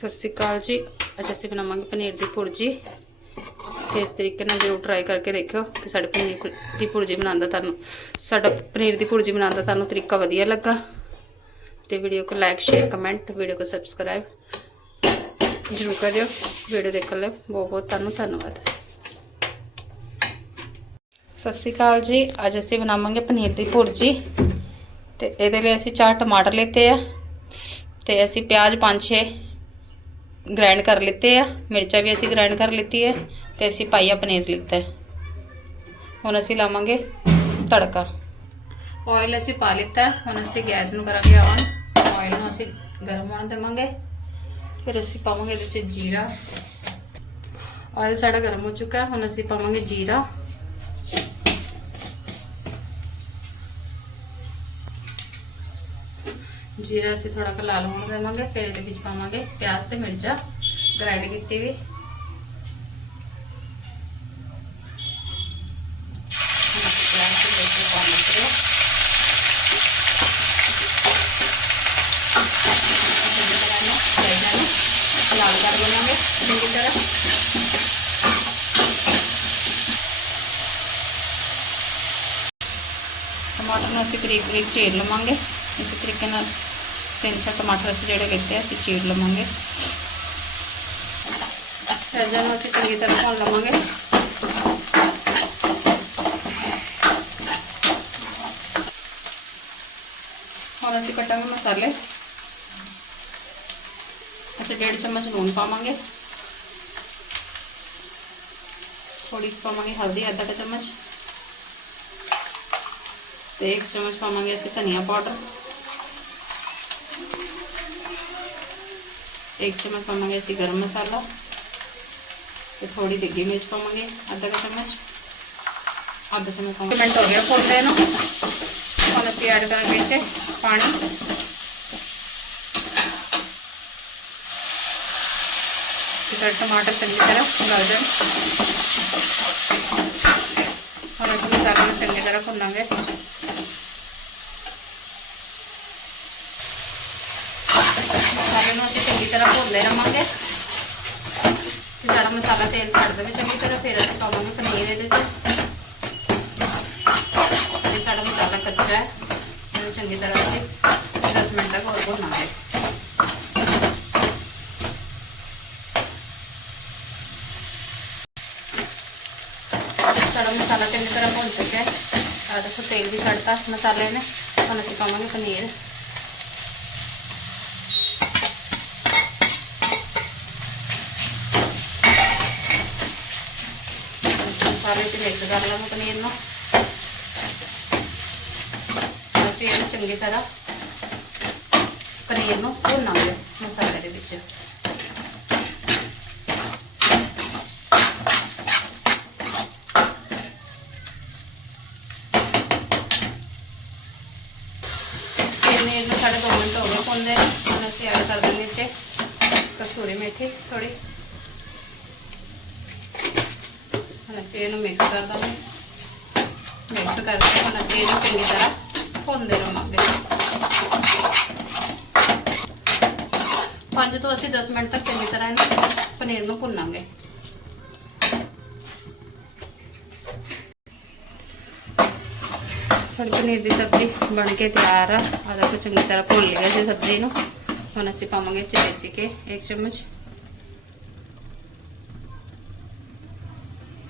ਸਤਿ ਸ਼੍ਰੀ ਅਕਾਲ ਜੀ। ਅੱਜ ਅਸੀਂ ਬਣਾਵਾਂਗੇ ਪਨੀਰ ਦੀ ਭੁਰਜੀ। ਤੇ ਇਸ ਤਰੀਕੇ ਨਾਲ ਜਰੂਰ ਟਰਾਈ ਕਰਕੇ ਦੇਖਿਓ ਕਿ ਸਾਡੇ ਪਨੀਰ ਦੀ ਭੁਰਜੀ ਬਣਾਉਣ ਦਾ ਤੁਹਾਨੂੰ ਸਾਡਾ ਪਨੀਰ ਦੀ ਭੁਰਜੀ ਬਣਾਉਣ ਦਾ ਤੁਹਾਨੂੰ ਤਰੀਕਾ ਵਧੀਆ ਲੱਗਾ। ਤੇ ਵੀਡੀਓ ਕੋ ਲਾਈਕ ਸ਼ੇਅਰ ਕਮੈਂਟ ਵੀਡੀਓ ਕੋ ਸਬਸਕ੍ਰਾਈਬ ਜਰੂਰ ਕਰਿਓ। ਵੀਡੀਓ ਦੇਖਣ ਲਈ ਬਹੁਤ ਬਹੁਤ ਤੁਹਾਨੂੰ ਧੰਨਵਾਦ। ਸਤਿ ਸ਼੍ਰੀ ਅਕਾਲ ਜੀ। ਅੱਜ ਅਸੀਂ ਬਣਾਵਾਂਗੇ ਪਨੀਰ ਦੀ ਭੁਰਜੀ। ਤੇ ਇਹਦੇ ਲਈ ਅਸੀਂ ਚਾਰ ਟਮਾਟਰ ਲੈਤੇ ਆ। ਤੇ ਅਸੀਂ ਪਿਆਜ਼ 5-6 ग्राइंड ਕਰ लेते ਆ, ਮਿਰਚਾਂ ਵੀ ਅਸੀਂ ਗ੍ਰਾਈਂਡ ਕਰ ਲਿੱਤੀ ਹੈ ਤੇ ਅਸੀਂ ਪਾਈਆ ਪਨੀਰ ਲਿੱਤਾ ਹੈ ਹੁਣ ਅਸੀਂ ਲਾਵਾਂਗੇ ਤੜਕਾ। ਆਇਲ ਅਸੀਂ ਪਾ ਲਿੱਤਾ, ਹੁਣ ਅਸੀਂ ਗੈਸ ਨੂੰ ਕਰਾਂਗੇ ਆਨ ਆਇਲ ਨੂੰ ਅਸੀਂ ਗਰਮ ਹੋਣ ਦੇਵਾਂਗੇ, ਫਿਰ ਅਸੀਂ ਪਾਵਾਂਗੇ ਇਹਦੇ ਵਿੱਚ ਜੀਰਾ। ਆਇਲ ਸਾਡਾ ਗਰਮ ਹੋ ਚੁੱਕਾ, ਹੁਣ ਅਸੀਂ ਪਾਵਾਂਗੇ ਜੀਰਾ। ਜੀਰਾ ਅਸੀਂ ਥੋੜਾ ਕੁ ਲਾਲ ਹੋਣ ਦੇਵਾਂਗੇ, ਫਿਰ ਇਹਦੇ ਵਿੱਚ ਪਾਵਾਂਗੇ ਪਿਆਜ਼ ਤੇ ਮਿਰਚਾਂ। ਗ੍ਰਾਈਂਡ ਕੀਤੀ ਵੀ ਲਾਲ ਕਰ ਬਣਾਵਾਂਗੇ ਚੰਗੀ ਤਰ੍ਹਾਂ ਟਮਾਟਰ ਨੂੰ ਅਸੀਂ ਬਰੀਕ ਬਰੀਕ ਚੀਰ ਲਵਾਂਗੇ। ਇਸ ਤਰੀਕੇ ਨਾਲ ਤਿੰਨ ਚਾਰ ਟਮਾਟਰ ਅਸੀਂ ਜਿਹੜੇ ਲਿੱਤੇ ਆ ਅਸੀਂ ਚੀਰ ਲਵਾਂਗੇ ਪਿਆਜ਼ਾਂ ਨੂੰ ਅਸੀਂ ਚੰਗੀ ਤਰ੍ਹਾਂ ਭੁੰਨ ਲਵਾਂਗੇ ਹੁਣ ਅਸੀਂ ਕੱਟਾਂਗੇ ਮਸਾਲੇ ਅਸੀਂ ਡੇਢ ਚਮਚ ਲੂਣ ਪਾਵਾਂਗੇ ਥੋੜੀ ਪਾਵਾਂਗੇ ਹਲਦੀ ਅੱਧਾ ਕੁ ਚਮਚ ਤੇ ਇੱਕ ਚਮਚ ਪਾਵਾਂਗੇ ਅਸੀਂ ਧਨੀਆ ਪਾਊਡਰ ਇੱਕ ਚਮਚ ਪਾਵਾਂਗੇ ਅਸੀਂ ਗਰਮ ਮਸਾਲਾ ਤੇ ਥੋੜੀ ਦਿੱਗੀ ਮਿਰਚ ਪਾਵਾਂਗੇ ਅੱਧਾ ਕੁ ਚਮਚ ਅੱਧਾ ਚਮਚ ਪਾਵਾਂਗੇ ਮਿੰਟ ਹੋ ਗਿਆ ਫੁੱਲਦੇ ਨੂੰ ਹੁਣ ਅਸੀਂ ਐਡ ਕਰਾਂਗੇ ਇੱਥੇ ਪਾਣੀ ਤੇ ਟਮਾਟਰ ਚੰਗੀ ਤਰ੍ਹਾਂ ਗਲ ਜਾਣ ਹੁਣ ਅਸੀਂ ਮਸਾਲੇ ਨੂੰ ਚੰਗੀ ਤਰ੍ਹਾਂ ਭੁੰਨਾਂਗੇ ਮਸਾਲੇ ਨੂੰ ਅਸੀਂ ਚੰਗੀ ਤਰ੍ਹਾਂ ਭੁੰਨਦੇ ਰਵਾਂਗੇ। ਤੇ ਸਾਡਾ ਮਸਾਲਾ ਤੇਲ ਛੱਡ ਦੇਵੇ, ਚੰਗੀ ਤਰ੍ਹਾਂ ਫਿਰ ਅਸੀਂ ਪਾਵਾਂਗੇ ਪਨੀਰ ਇਹਦੇ 'ਚ। ਤੇ ਸਾਡਾ ਮਸਾਲਾ ਕੱਚਾ ਹੈ, ਇਹਨੂੰ ਚੰਗੀ ਤਰ੍ਹਾਂ ਅਸੀਂ 10 ਮਿੰਟ ਤੱਕ ਹੋਰ ਭੁੰਨਾਂਗੇ। ਸਾਡਾ ਮਸਾਲਾ ਚੰਗੀ ਤਰ੍ਹਾਂ ਭੁੰਨ ਚੁੱਕਿਆ ਹੈ। ਆ ਦੇਖੋ ਤੇਲ ਵੀ ਛੱਡਤਾ ਮਸਾਲੇ ਨੇ, ਹੁਣ ਅਸੀਂ ਪਾਵਾਂਗੇ ਪਨੀਰ। ਮਸਾਲੇ ਤੇ ਮਿਕਸ ਕਰ ਲਾਂਗੇ ਪਨੀਰ ਨੂੰ। ਅਸੀਂ ਇਹਨੂੰ ਚੰਗੀ ਤਰ੍ਹਾਂ ਪਨੀਰ ਨੂੰ ਭੁੰਨਾਂਗੇ ਮਸਾਲੇ ਦੇ ਵਿੱਚ। ਪਨੀਰ ਨੂੰ ਸਾਡੇ 2 ਮਿੰਟ ਹੋ ਗਏ ਭੁੰਨਦੇ ਨੂੰ। ਹੁਣ ਅਸੀਂ ਐਡ ਕਰ ਦਾਂਗੇ ਇੱਥੇ ਕਸੂਰੀ ਮੇਥੀ ਥੋੜੀ ਹੁਣ ਇਹਨੂੰ ਮਿਕਸ ਕਰ ਦਾਂਗੇ ਮਿਕਸ ਕਰਕੇ ਹੁਣ ਅਸੀਂ ਇਹਨੂੰ ਚੰਗੀ ਤਰ੍ਹਾਂ ਭੁੰਨਦੇ ਰਹਾਂਗੇ ਪੰਜ ਤੋਂ ਅਸੀਂ 10 ਮਿੰਟ ਤੱਕ ਚੰਗੀ ਤਰ੍ਹਾਂ ਇਹਨੂੰ ਪਨੀਰ ਨੂੰ ਭੁੰਨਾਂਗੇ। ਸਾਡੀ ਪਨੀਰ ਦੀ ਸਬਜ਼ੀ ਬਣ ਕੇ ਤਿਆਰ ਆ। ਆ ਦੇਖੋ ਚੰਗੀ ਤਰ੍ਹਾਂ ਭੁੰਨ ਲਿਆ ਸੀ ਸਬਜ਼ੀ ਨੂੰ। ਹੁਣ ਅਸੀਂ ਪਾਵਾਂਗੇ ਚ ਦੇਸੀ ਕੇ 1 ਚਮਚ।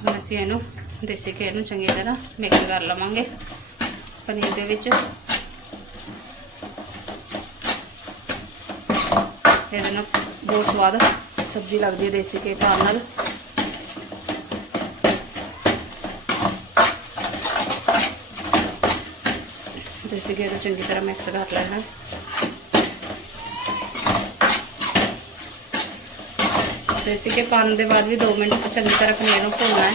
ਹੁਣ ਅਸੀਂ ਇਹਨੂੰ ਦੇਸੀ ਘੇ ਨੂੰ ਚੰਗੀ ਤਰ੍ਹਾਂ ਮਿਕਸ ਕਰ ਲਵਾਂਗੇ ਪਨੀਰ ਦੇ ਵਿੱਚ। ਇਹਦੇ ਨਾਲ ਬਹੁਤ ਸਵਾਦ ਸਬਜ਼ੀ ਲੱਗਦੀ ਹੈ ਦੇਸੀ ਘੇ ਪਾਉਣ ਨਾਲ। ਦੇਸੀ ਘੀ ਨੂੰ ਚੰਗੀ ਤਰ੍ਹਾਂ ਮਿਕਸ ਕਰ ਲੈਣਾ। ਦੇਸੀ ਘੀ ਪਾਉਣ ਦੇ ਬਾਅਦ ਵੀ 2 ਮਿੰਟ ਚੰਗੀ ਤਰ੍ਹਾਂ ਪਨੀਰ ਨੂੰ ਭੁੰਨਣਾ ਹੈ।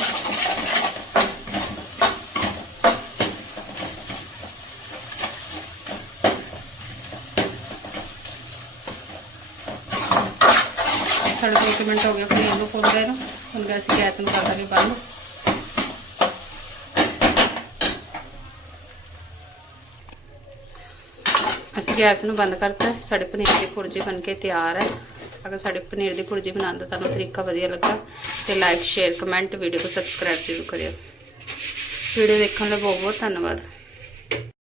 ਸਾਡੇ ਕੋਲ 1 ਮਿੰਟ ਹੋ ਗਿਆ ਪਨੀਰ ਨੂੰ ਭੁੰਨਦੇ ਨੂੰ। ਹੁਣ ਗੈਸ ਗੈਸ ਨੂੰ ਕਰ ਦਾਂਗੇ ਬੰਦ। ਅਸੀਂ ਗੈਸ ਨੂੰ ਬੰਦ ਕਰਤਾ, ਸਾਡੇ ਪਨੀਰ ਦੇ ਭੁਰਜੀ ਬਣ ਕੇ ਤਿਆਰ ਹੈ। ਅਗਰ ਸਾਡੇ ਪਨੀਰ ਦੀ ਭੁਰਜੀ ਬਣਾਉਣ ਦਾ ਤੁਹਾਨੂੰ ਤਰੀਕਾ ਵਧੀਆ ਲੱਗਾ ਤੇ ਲਾਈਕ ਸ਼ੇਅਰ ਕਮੈਂਟ ਵੀਡੀਓ ਨੂੰ ਸਬਸਕ੍ਰਾਈਬ ਜ਼ਰੂਰ ਕਰਿਓ। ਵੀਡੀਓ ਦੇਖਣ ਲਈ ਬਹੁਤ ਬਹੁਤ ਧੰਨਵਾਦ।